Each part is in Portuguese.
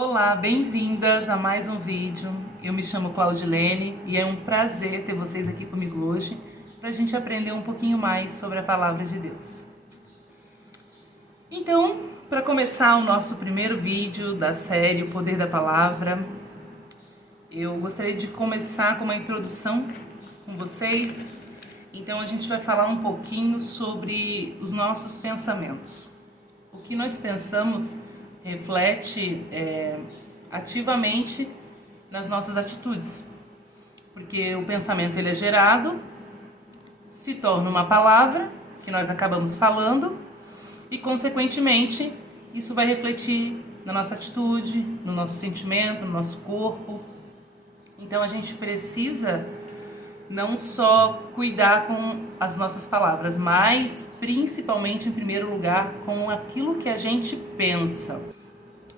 Olá, bem-vindas a mais um vídeo. Eu me chamo Claudilene e é um prazer ter vocês aqui comigo hoje para a gente aprender um pouquinho mais sobre a Palavra de Deus. Então, para começar o nosso primeiro vídeo da série O Poder da Palavra, eu gostaria de começar com uma introdução com vocês. Então, a gente vai falar um pouquinho sobre os nossos pensamentos. O que nós pensamos reflete ativamente nas nossas atitudes, porque o pensamento ele é gerado, se torna uma palavra que nós acabamos falando e, consequentemente, isso vai refletir na nossa atitude, no nosso sentimento, no nosso corpo. Então, a gente precisa não só cuidar com as nossas palavras, mas principalmente, em primeiro lugar, com aquilo que a gente pensa.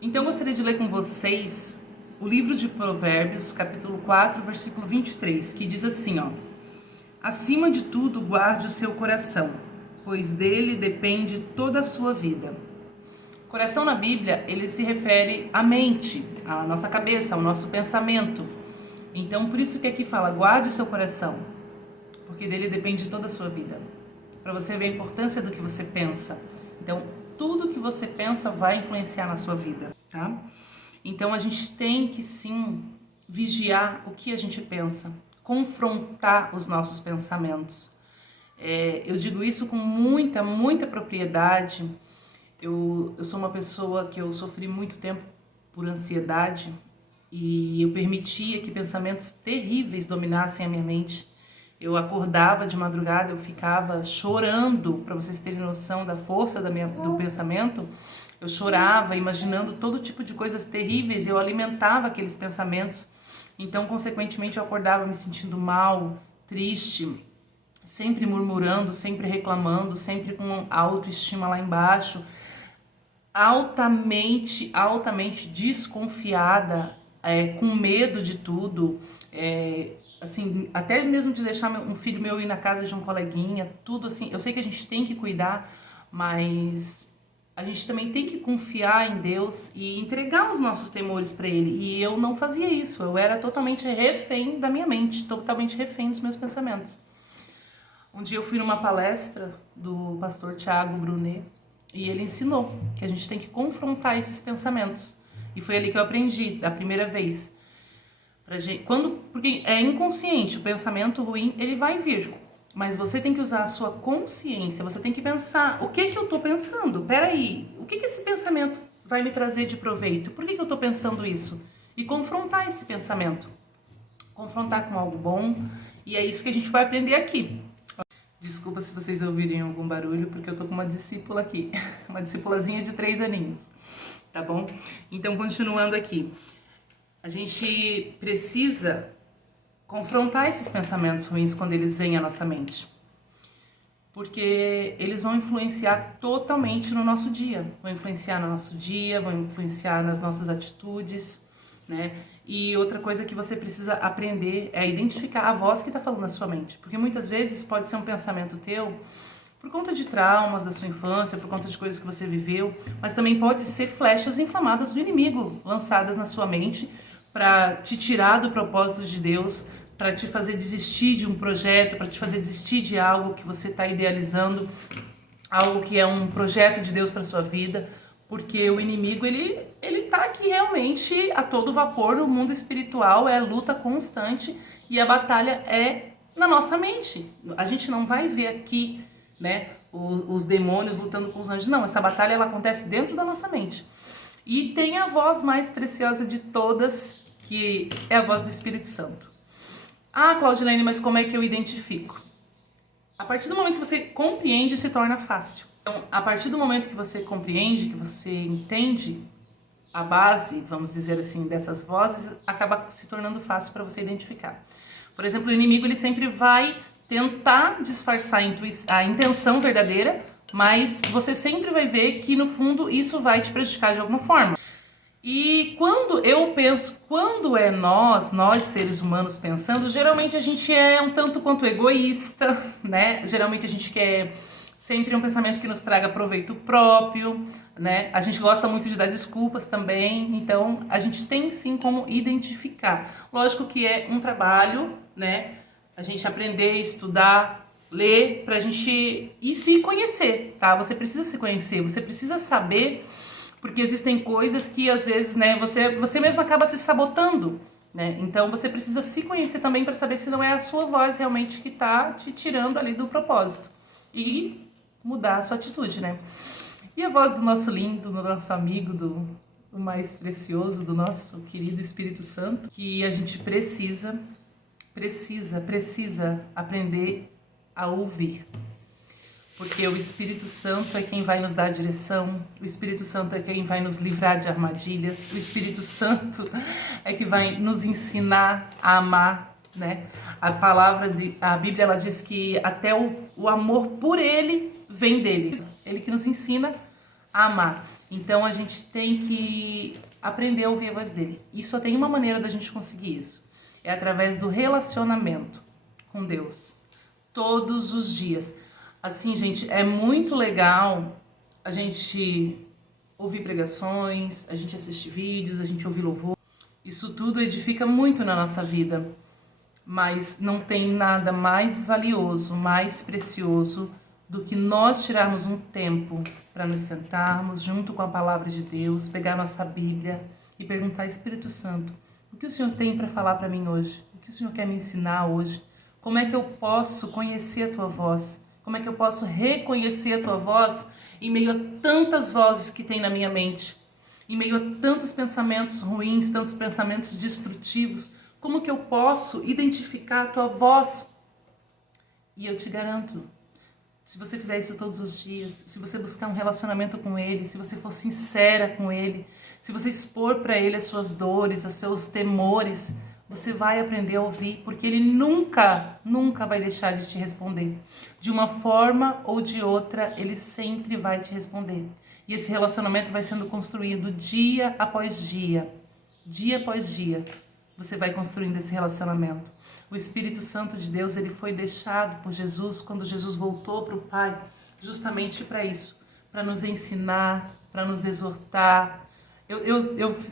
Então, gostaria de ler com vocês o livro de Provérbios, capítulo 4, versículo 23, que diz assim, acima de tudo, guarde o seu coração, pois dele depende toda a sua vida. Coração na Bíblia, ele se refere à mente, à nossa cabeça, ao nosso pensamento. Então, por isso que aqui fala, guarde o seu coração, porque dele depende toda a sua vida. Para você ver a importância do que você pensa. Então, tudo que você pensa vai influenciar na sua vida, tá? Então, a gente tem que, sim, vigiar o que a gente pensa, confrontar os nossos pensamentos. Eu digo isso com muita propriedade. Eu sou uma pessoa que eu sofri muito tempo por ansiedade, e eu permitia que pensamentos terríveis dominassem a minha mente. Eu acordava de madrugada, eu ficava chorando, para vocês terem noção da força do pensamento. Eu chorava, imaginando todo tipo de coisas terríveis, e eu alimentava aqueles pensamentos. Então, consequentemente, eu acordava me sentindo mal, triste, sempre murmurando, sempre reclamando, sempre com a autoestima lá embaixo, altamente desconfiada, com medo de tudo, assim, até mesmo de deixar um filho meu ir na casa de um coleguinha, tudo assim. Eu sei que a gente tem que cuidar, mas a gente também tem que confiar em Deus e entregar os nossos temores para Ele. E eu não fazia isso, eu era totalmente refém da minha mente, totalmente refém dos meus pensamentos. Um dia eu fui numa palestra do pastor Tiago Brunet e ele ensinou que a gente tem que confrontar esses pensamentos. E foi ali que eu aprendi, da primeira vez. Porque é inconsciente, o pensamento ruim, ele vai vir. Mas você tem que usar a sua consciência, você tem que pensar, o que eu estou pensando? Peraí, o que esse pensamento vai me trazer de proveito? Por que eu estou pensando isso? E confrontar esse pensamento. Confrontar com algo bom, e é isso que a gente vai aprender aqui. Desculpa se vocês ouvirem algum barulho, porque eu tô com uma discípula aqui, uma discipulazinha de 3 aninhos. Tá bom? Então, continuando aqui, a gente precisa confrontar esses pensamentos ruins quando eles vêm à nossa mente, porque eles vão influenciar totalmente no nosso dia, vão influenciar nas nossas atitudes, né? E outra coisa que você precisa aprender é identificar a voz que está falando na sua mente, porque muitas vezes pode ser um pensamento teu por conta de traumas da sua infância, por conta de coisas que você viveu, mas também pode ser flechas inflamadas do inimigo, lançadas na sua mente para te tirar do propósito de Deus, para te fazer desistir de um projeto, para te fazer desistir de algo que você está idealizando, algo que é um projeto de Deus para sua vida, porque o inimigo ele tá aqui realmente a todo vapor. No mundo espiritual é luta constante e a batalha é na nossa mente. A gente não vai ver aqui, né, os demônios lutando com os anjos. Não, essa batalha ela acontece dentro da nossa mente. E tem a voz mais preciosa de todas, que é a voz do Espírito Santo. Ah, Claudilene, mas como é que eu identifico? A partir do momento que você compreende, se torna fácil. Então, a partir do momento que você compreende, que você entende a base, vamos dizer assim, dessas vozes, acaba se tornando fácil para você identificar. Por exemplo, o inimigo ele sempre vai tentar disfarçar a intenção verdadeira, mas você sempre vai ver que no fundo isso vai te prejudicar de alguma forma. E quando eu penso, quando é nós seres humanos pensando, geralmente a gente é um tanto quanto egoísta, né? Geralmente a gente quer sempre um pensamento que nos traga proveito próprio, né? A gente gosta muito de dar desculpas também, então a gente tem sim como identificar. Lógico que é um trabalho, né? A gente aprender, estudar, ler, pra gente ir se conhecer, tá? Você precisa se conhecer, você precisa saber, porque existem coisas que às vezes, né, você mesmo acaba se sabotando, né? Então você precisa se conhecer também para saber se não é a sua voz realmente que tá te tirando ali do propósito e mudar a sua atitude, né? E a voz do nosso lindo, do nosso amigo, do mais precioso, do nosso querido Espírito Santo, que a gente precisa aprender a ouvir. Porque o Espírito Santo é quem vai nos dar a direção, o Espírito Santo é quem vai nos livrar de armadilhas, o Espírito Santo é que vai nos ensinar a amar, né? A Bíblia ela diz que até o amor por Ele vem dele. Ele que nos ensina a amar. Então a gente tem que aprender a ouvir a voz dele. E só tem uma maneira da gente conseguir isso. É através do relacionamento com Deus. Todos os dias. Assim, gente, é muito legal a gente ouvir pregações, a gente assistir vídeos, a gente ouvir louvor. Isso tudo edifica muito na nossa vida. Mas não tem nada mais valioso, mais precioso do que nós tirarmos um tempo para nos sentarmos junto com a palavra de Deus, pegar nossa Bíblia e perguntar: Espírito Santo, o que o Senhor tem para falar para mim hoje? O que o Senhor quer me ensinar hoje? Como é que eu posso conhecer a Tua voz? Como é que eu posso reconhecer a Tua voz em meio a tantas vozes que tem na minha mente? Em meio a tantos pensamentos ruins, tantos pensamentos destrutivos, como que eu posso identificar a Tua voz? E eu te garanto, se você fizer isso todos os dias, se você buscar um relacionamento com Ele, se você for sincera com Ele, se você expor para Ele as suas dores, os seus temores, você vai aprender a ouvir, porque Ele nunca vai deixar de te responder. De uma forma ou de outra, Ele sempre vai te responder. E esse relacionamento vai sendo construído dia após dia. Dia após dia, você vai construindo esse relacionamento. O Espírito Santo de Deus, ele foi deixado por Jesus, quando Jesus voltou para o Pai, justamente para isso, para nos ensinar, para nos exortar.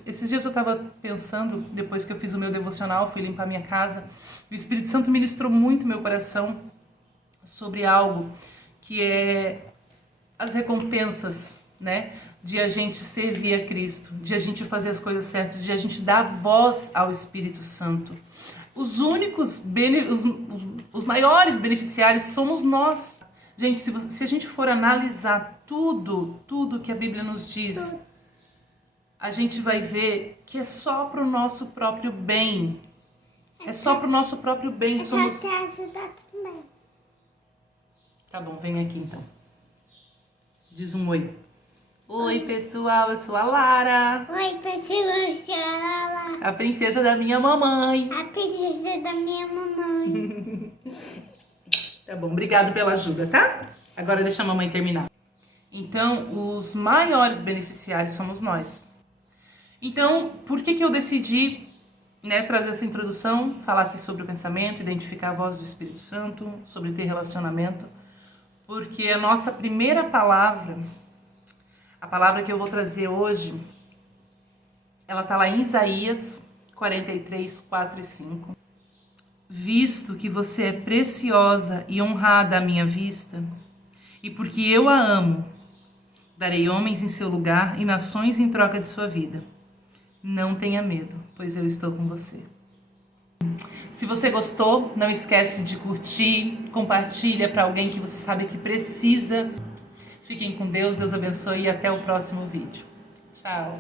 Esses dias eu estava pensando, depois que eu fiz o meu devocional, fui limpar minha casa, o Espírito Santo ministrou muito meu coração sobre algo que é as recompensas, né? De a gente servir a Cristo, de a gente fazer as coisas certas, de a gente dar voz ao Espírito Santo. Os únicos, os maiores beneficiários somos nós. Gente, se a gente for analisar tudo que a Bíblia nos diz, a gente vai ver que é só para o nosso próprio bem. É só para o nosso próprio bem. Eu quero te ajudar também. Tá bom, vem aqui então. Diz um oi. Oi, pessoal, eu sou a Lara. Oi, pessoal, eu sou a Lala. A princesa da minha mamãe. A princesa da minha mamãe. Tá bom, obrigado pela ajuda, tá? Agora deixa a mamãe terminar. Então, os maiores beneficiários somos nós. Então, por que eu decidi, né, trazer essa introdução, falar aqui sobre o pensamento, identificar a voz do Espírito Santo, sobre ter relacionamento? Porque a nossa primeira palavra, a palavra que eu vou trazer hoje, ela está lá em Isaías 43, 4 e 5. Visto que você é preciosa e honrada à minha vista, e porque eu a amo, darei homens em seu lugar e nações em troca de sua vida. Não tenha medo, pois eu estou com você. Se você gostou, não esquece de curtir, compartilha para alguém que você sabe que precisa. Fiquem com Deus, Deus abençoe e até o próximo vídeo. Tchau!